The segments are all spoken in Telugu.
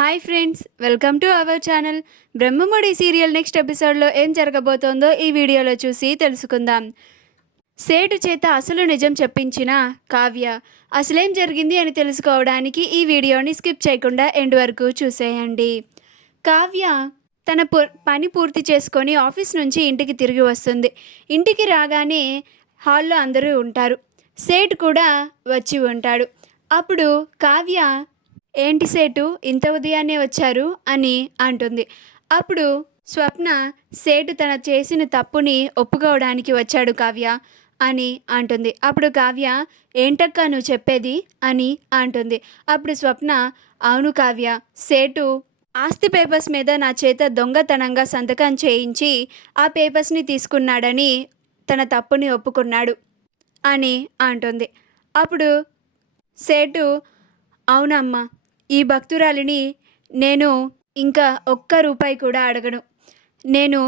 Hi friends, welcome to our channel. Brahmamudi serial next ఎపిసోడ్లో ఏం జరగబోతోందో ఈ వీడియోలో చూసి తెలుసుకుందాం. సేటు చేత అసలు నిజం చెప్పించిన కావ్య అసలేం జరిగింది అని తెలుసుకోవడానికి ఈ వీడియోని స్కిప్ చేయకుండా ఎండ్ వరకు చూసేయండి. కావ్య తన పని పూర్తి చేసుకొని ఆఫీస్ నుంచి ఇంటికి తిరిగి వస్తుంది. ఇంటికి రాగానే హాల్లో అందరూ ఉంటారు. సేటు కూడా వచ్చి ఉంటాడు. అప్పుడు కావ్య, ఏంటి సేటు ఇంత ఉదయాన్నే వచ్చారు అని అంటుంది. అప్పుడు స్వప్న, సేటు తన చేసిన తప్పుని ఒప్పుకోవడానికి వచ్చాడు కావ్య అని అంటుంది. అప్పుడు కావ్య, ఏంటక్క నువ్వు చెప్పేది అని అంటుంది. అప్పుడు స్వప్న, అవును కావ్య, సేటు ఆస్తి పేపర్స్ మీద నా చేత దొంగతనంగా సంతకం చేయించి ఆ పేపర్స్ని తీసుకున్నాడని తన తప్పుని ఒప్పుకున్నాడు అని అంటుంది. అప్పుడు సేటు, అవునమ్మా, ఈ భక్తురాలిని నేను ఇంకా ఒక్క రూపాయి కూడా అడగను. నేను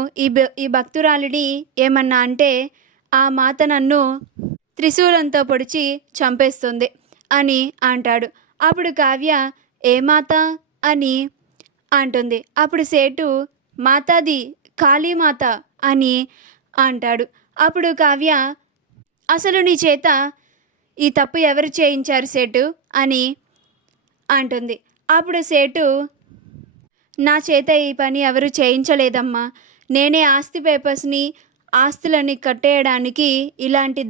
ఈ భక్తురాలిని ఏమన్నా అంటే ఆ మాత నన్ను త్రిశూలంతో పొడిచి చంపేస్తుంది అని అంటాడు. అప్పుడు కావ్య, ఏ మాత అని అంటుంది. అప్పుడు సేటు, మాతాది కాళీమాత అని అంటాడు. అప్పుడు కావ్య, అసలు నీ చేత ఈ తప్పు ఎవరు చేయించారు సేటు అని అంటుంది. అప్పుడు సేటు, నా చేత ఈ పని ఎవరు చేయించలేదమ్మా, నేనే ఆస్తి పేపర్స్ని ఆస్తులని కట్టేయడానికి ఇలాంటి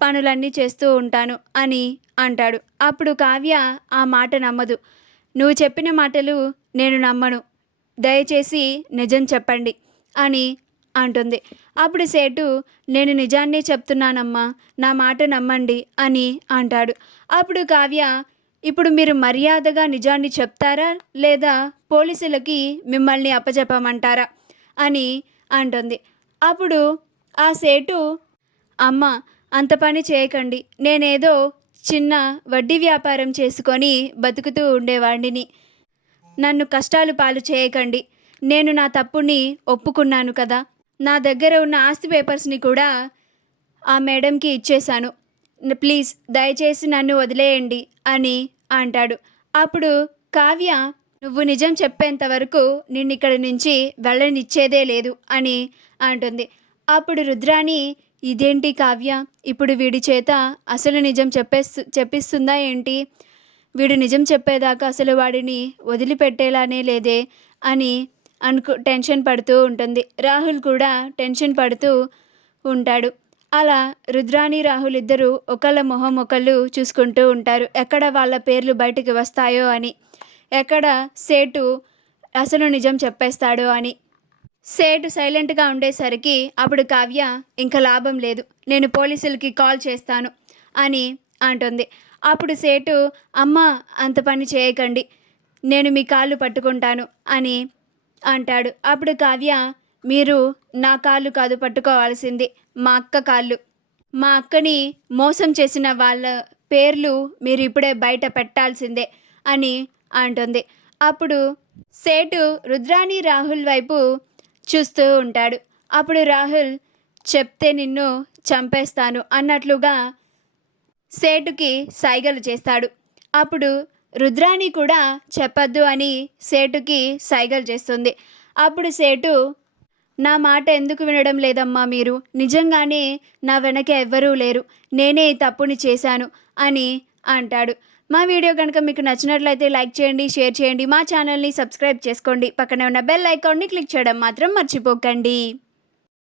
పనులన్నీ చేస్తూ ఉంటాను అని అంటాడు. అప్పుడు కావ్య ఆ మాట నమ్మదు. నువ్వు చెప్పిన మాటలు నేను నమ్మను, దయచేసి నిజం చెప్పండి అని అంటుంది. అప్పుడు సేటు, నేను నిజాన్నే చెప్తున్నానమ్మా, నా మాట నమ్మండి అని అంటాడు. అప్పుడు కావ్య, ఇప్పుడు మీరు మర్యాదగా నిజాన్ని చెప్తారా లేదా పోలీసులకి మిమ్మల్ని అప్పచెప్పమంటారా అని అంటుంది. అప్పుడు ఆ సేటు, అమ్మ, అంత పని చేయకండి, నేనేదో చిన్న వడ్డీ వ్యాపారం చేసుకొని బతుకుతూ ఉండేవాడిని, నన్ను కష్టాలు పాలు చేయకండి, నేను నా తప్పుని ఒప్పుకున్నాను కదా, నా దగ్గర ఉన్న ఆస్తి పేపర్స్ని కూడా ఆ మేడంకి ఇచ్చేశాను, ప్లీజ్ దయచేసి నన్ను వదిలేయండి అని అంటాడు. అప్పుడు కావ్య, నువ్వు నిజం చెప్పేంత వరకు నిన్నిక్కడి నుంచి వెళ్ళనిచ్చేదే లేదు అని అంటుంది. అప్పుడు రుద్రాణి, ఇదేంటి కావ్య, ఇప్పుడు వీడి చేత అసలు నిజం చెప్పిస్తుందా ఏంటి, వీడు నిజం చెప్పేదాకా అసలు వాడిని వదిలిపెట్టేలానే లేదే అని టెన్షన్ పడుతూ ఉంటుంది. రాహుల్ కూడా టెన్షన్ పడుతూ ఉంటాడు. అలా రుద్రాణి రాహుల్ ఇద్దరు ఒకళ్ళ మొహం ఒకళ్ళు చూసుకుంటూ ఉంటారు, ఎక్కడ వాళ్ళ పేర్లు బయటికి వస్తాయో అని, ఎక్కడ సేటు అసలు నిజం చెప్పేస్తాడో అని. సేటు సైలెంట్గా ఉండేసరికి అప్పుడు కావ్య, ఇంకా లాభం లేదు, నేను పోలీసులకి కాల్ చేస్తాను అని అంటుంది. అప్పుడు సేటు, అమ్మ, అంత పని చేయకండి, నేను మీ కాళ్ళు పట్టుకుంటాను అని అంటాడు. అప్పుడు కావ్య, మీరు నా కాళ్ళు కాదు పట్టుకోవాల్సింది, మా అక్క కాళ్ళు, మా అక్కని మోసం చేసిన వాళ్ళ పేర్లు మీరు ఇప్పుడే బయట పెట్టాల్సిందే అని అంటుంది. అప్పుడు సేటు రుద్రాణి రాహుల్ వైపు చూస్తూ ఉంటాడు. అప్పుడు రాహుల్, చెప్తే నిన్ను చంపేస్తాను అన్నట్లుగా సేటుకి సైగలు చేస్తాడు. అప్పుడు రుద్రాణి కూడా చెప్పద్దు అని సేటుకి సైగలు చేస్తుంది. అప్పుడు సేటు, నా మాట ఎందుకు వినడం లేదమ్మా మీరు, నిజంగానే నా వెనక ఎవ్వరూ లేరు, నేనే ఈ తప్పుని చేశాను అని అంటాడు. మా వీడియో కనుక మీకు నచ్చినట్లయితే లైక్ చేయండి, షేర్ చేయండి, మా ఛానల్ని సబ్స్క్రైబ్ చేసుకోండి, పక్కనే ఉన్న బెల్ ఐకాన్ని క్లిక్ చేయడం మాత్రం మర్చిపోకండి.